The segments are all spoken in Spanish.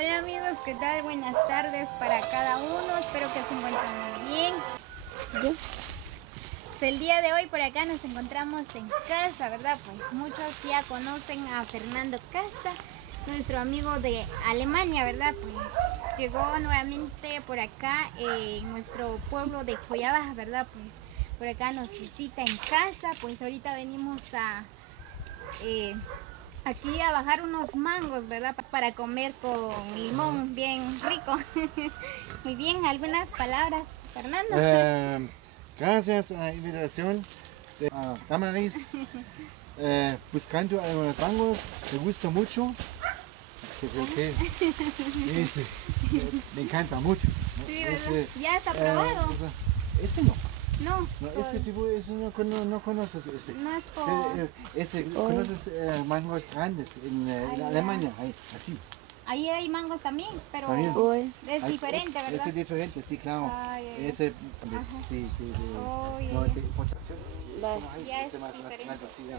Hola amigos, ¿qué tal? Buenas tardes para cada uno, espero que se encuentren muy bien. ¿Yo? El día de hoy por acá nos encontramos en casa, ¿verdad? Pues muchos ya conocen a Fernando Casta, nuestro amigo de Alemania, ¿verdad? Pues llegó nuevamente por acá en nuestro pueblo de Coyabaja, ¿verdad? Pues por acá nos visita en casa, pues ahorita venimos aquí a bajar unos mangos, ¿verdad? Para comer con limón bien rico. Muy bien, ¿algunas palabras, Fernando? Gracias a la invitación de Damaris, buscando algunos mangos. Me gusta mucho. Sí, me encanta mucho. Sí, ¿verdad? ¿Ya está probado? Ese no. No, Ese tipo, ese no conoces ese. no es por... Conoces mangos grandes en Alemania, ahí, así. Ahí hay mangos también, pero También. es diferente, ¿verdad? Ese es diferente, sí, claro. Ese no, de importación. Ya es más diferente. grande, sí, ya.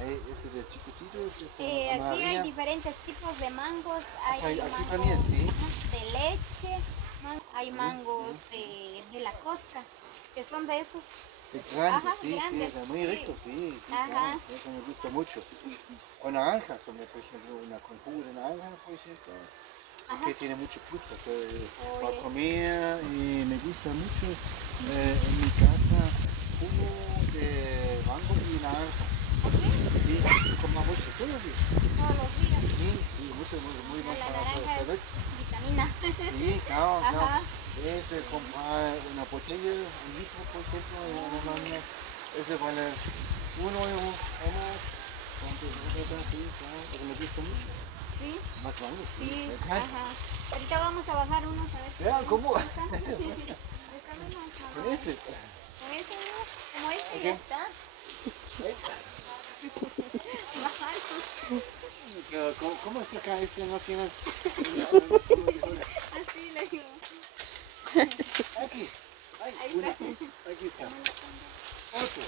Ahí, ese de chiquititos, Aquí hay diferentes tipos de mangos. Hay aquí mangos también, sí. de leche, hay mangos de la costa, que son de esos Grandes, sí, grandes. sí, muy ricos, sí, Ajá. claro, eso me gusta mucho. Con naranjas, por ejemplo, con jugo de naranja, por ejemplo, que tiene mucho fruta para comer, y me gusta mucho en mi casa jugo de mango y naranja. Sí, como mucho, todos los días. Todos los días. Sí, mucho, muy La para naranja salud. es vitamina. Sí, claro, Ajá. claro. Es comprar una botella, un litro, por ejemplo, en Alemania. Ese vale 1 euro o más. Sí, claro, pero me gusta mucho. Sí. Más mangos, sí. Sí, ajá. Ahorita vamos a bajar unos a ver. Vean cómo. ¿Con Con ese. Con ese, ¿no? Como este ya está. ¿Cómo saca ese no tiene? Así le digo. Aquí. Ahí está. Aquí está. Otro.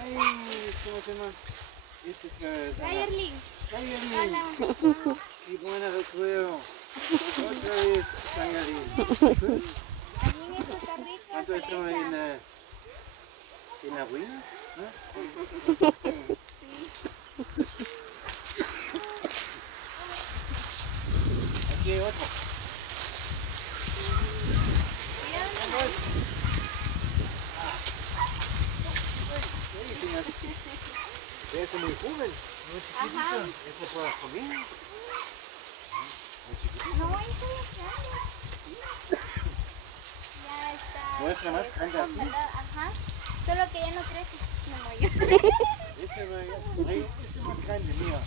Ay, ¿cómo se llama? Ese es Gayerling. Gayerling. Qué buena recuerdo. Otra vez Gayerling. También esto está rico. ¿Cuánto se estamos le echa. en las ruinas? Aquí hay otro. Ese es muy joven, muy chiquitito. Ese para comer. Muy chiquitito. No, esto ya está. Ya está. Muestra más grande así. ¿Verdad? Ajá. Solo que ya no crece. No muero. Ese es más grande, mira.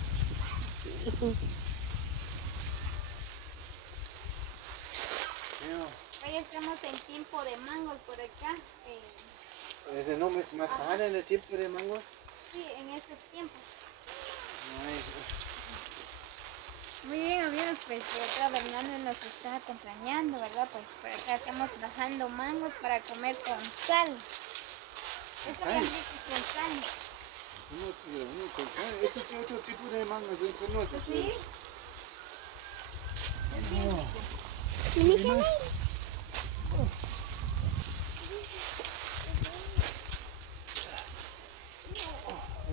Hoy estamos en tiempo de mangos por acá. Ese nombre es más grande en el tiempo de mangos. Sí, en estos tiempos. Muy bien amigos, pues por acá Fernando nos está acompañando, ¿verdad? Pues por acá estamos bajando mangos para comer con sal. Está bien rico con sal. Ese es otro tipo de mangos, ¿no? Sí. Es bien rico.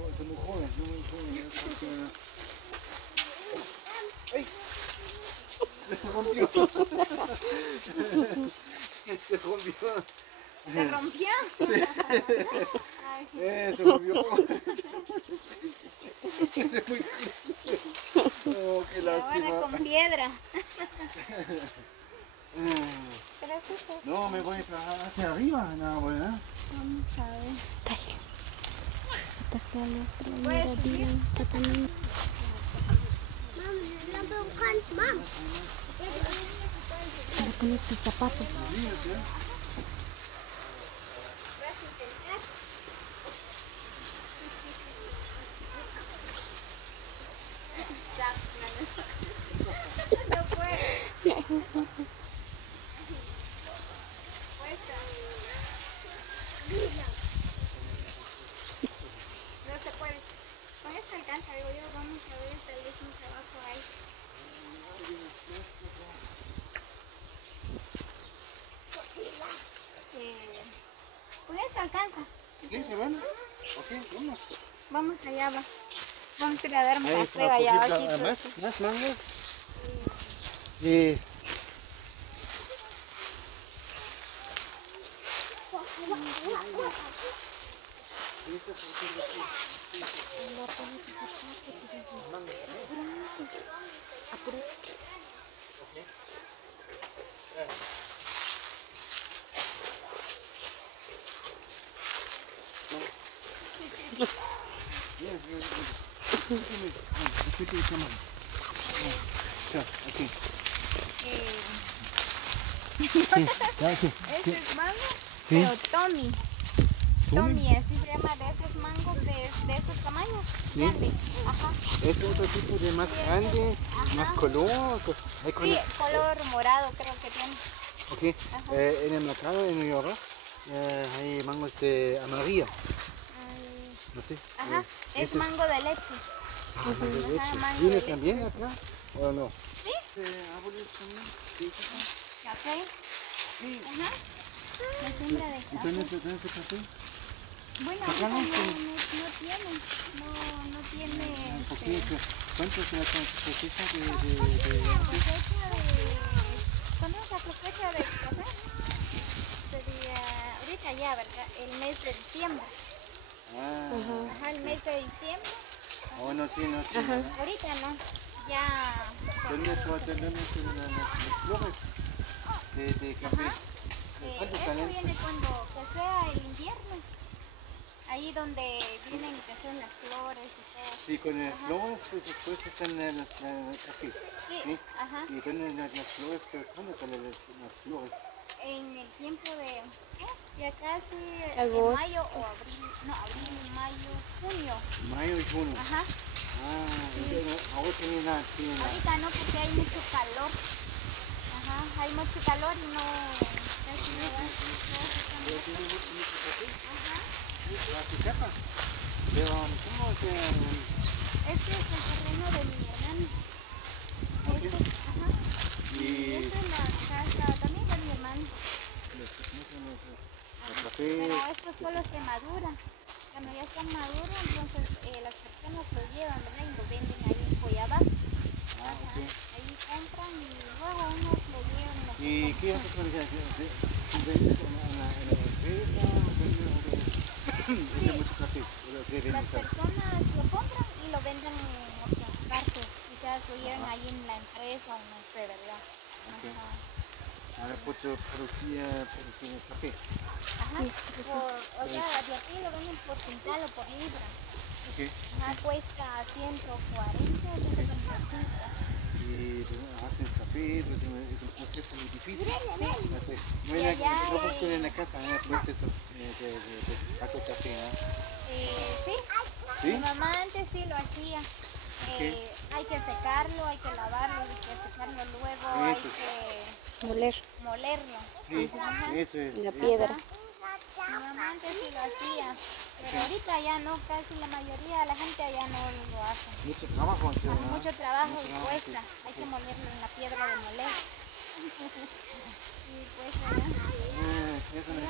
Es muy joven, muy joven. ¡Ay! Se rompió. Se rompió. ¿Se rompió? Se rompió. Muy triste. Oh, qué lástima. Ahora con piedra. No, me voy hacia arriba, no, ¿verdad? Vamos a ver. Con estos zapatos. No puede. No se puede. Con esto alcanza, digo yo, vamos a ver tal vez un trabajo ahí. alcanza. Sí, se van. Ok, vamos. Vamos allá abajo. Vamos a ir a dar un Ahí, paseo para allá coger abajito. más mangos. Y aquí. Este es mango, Sí. pero Tommy. Tommy, así se llama, de esos mangos de esos tamaños. Sí. Grande. Ajá. Es otro tipo de más grande, más color. Hay Sí, color morado creo que tiene. Ok, en el mercado de New York hay mangos de amarillo. No sé. Ajá, es mango de leche. Mango de leche. Ajá, mango ¿Viene de leche. también acá o no? Sí. ¿Árboles también? Sí. Café. Sí. Ajá. La siembra de ¿Y café. dónde es el café? Bueno, Acá ahorita no, no tiene. No tiene. ¿Por qué? ¿Cuánto es la cosecha de Cosecha de. ¿Cuándo es la cosecha de café? Sería ahorita ya, ¿verdad? El mes de diciembre. Ajá, el mes de diciembre. Oh, no tiene. Ahorita no. Ya. ¿Dónde son las flores de café? ¿Cuánto Eso salen? viene cuando que sea el invierno. Ahí donde vienen que son las flores y todo. Sí, con las flores después están las café. Sí, ajá. ¿Y dónde las flores? ¿Cuándo salen las flores? En el tiempo de, ¿qué? Ya casi Agosto. mayo o abril, no, abril, mayo, junio. Mayo y junio. Ajá. Ahora tiene nada. Ahorita no, porque hay mucho calor. Ajá, hay mucho calor y no, casi no da. Pero tiene mucho café. Ajá. ¿Para tu casa? Pero, ¿cómo te...? Este es el terreno de mi hermano. Ok. Ajá. Y esta es la casa también de mi hermano. El café. Pero esto solo se madura. Cuando ya están maduros, entonces las personas lo llevan, ¿verdad? Y lo venden ahí en Coyabá. Ok. Ahí compran y luego unos lo llevan. ¿Y qué haces con el café? ¿Vendes en la empresa o vendes mucho café? Las personas lo compran y lo venden en otras partes. Quizás lo llevan ahí en la empresa o no sé, ¿verdad? Ajá. Ahora producir el café. Ajá. O sea, de aquí lo venden por quintal o por libra. Ok. Ajá, cuesta 140 o 125. Y hacen café, pues es un proceso muy difícil. Sí. No, no funciona en la casa, ¿no? El proceso de hacer café, ¿no? Sí. ¿Sí? Mi mamá antes sí lo hacía. Hay que secarlo, hay que lavarlo, hay que secarlo luego, hay que molerlo. Sí, Ajá. eso es. La piedra. Mi mamá antes sí lo hacía, pero ahorita ya no, casi la mayoría de la gente ya no lo hace. Mucho trabajo, ¿no? Mucho trabajo Mucho y trabajo, cuesta, hay que molerlo en la piedra de moler. Y cuesta ya. Eso me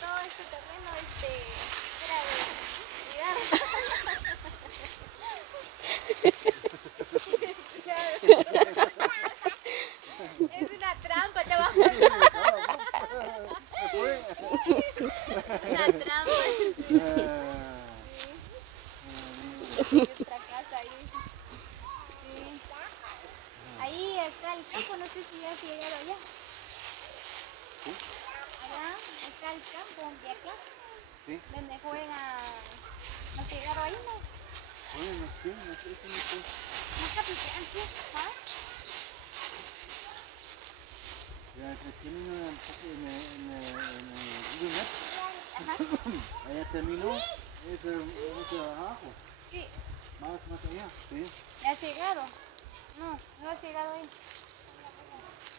Todo este terreno era de cuidar. Es una trampa, te vas a una trampa. Hay otra casa ahí. Sí. Ahí está el campo, no sé si ya has llegado allá. Allá está el campo de acá. Sí. Donde juegan. ¿No has llegado ahí, no? Bueno, no sé. No está picante, ¿ah? Ya tienen una parte en Google Maps. Ajá. Allá terminó, es mucho abajo. Sí. Más allá, sí. ¿Ya has llegado? No has llegado ahí.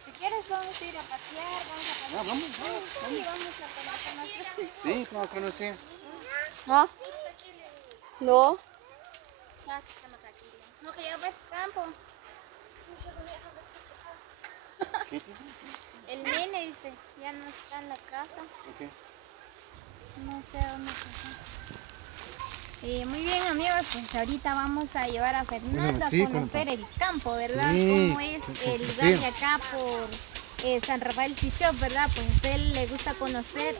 Si quieres vamos a ir a pasear, vamos. Sí, vamos a conocer. Sí, para conocer. ¿Ah? No. No, que ya ves campo. ¿Qué dice? El nene dice, ya no está en la casa. Ok. No sé dónde está. Muy bien, amigos, pues ahorita vamos a llevar a Fernando sí, a conocer el campo, ¿verdad? Sí, Cómo es el lugar de acá por San Rafael Chichop, ¿verdad? Pues a él le gusta conocer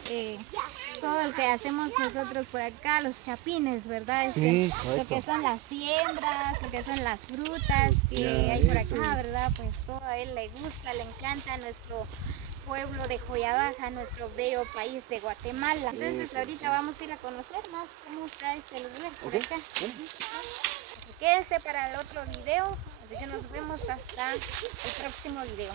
todo lo que hacemos nosotros por acá, los chapines, ¿verdad? Sí, lo que son las siembras, lo que son las frutas que hay por acá, ¿verdad? Pues todo a él le gusta, le encanta nuestro pueblo de Joyabaja, nuestro bello país de Guatemala. Entonces ahorita vamos a ir a conocer más cómo está este lugar por acá. Quédense para el otro video, así que nos vemos hasta el próximo video.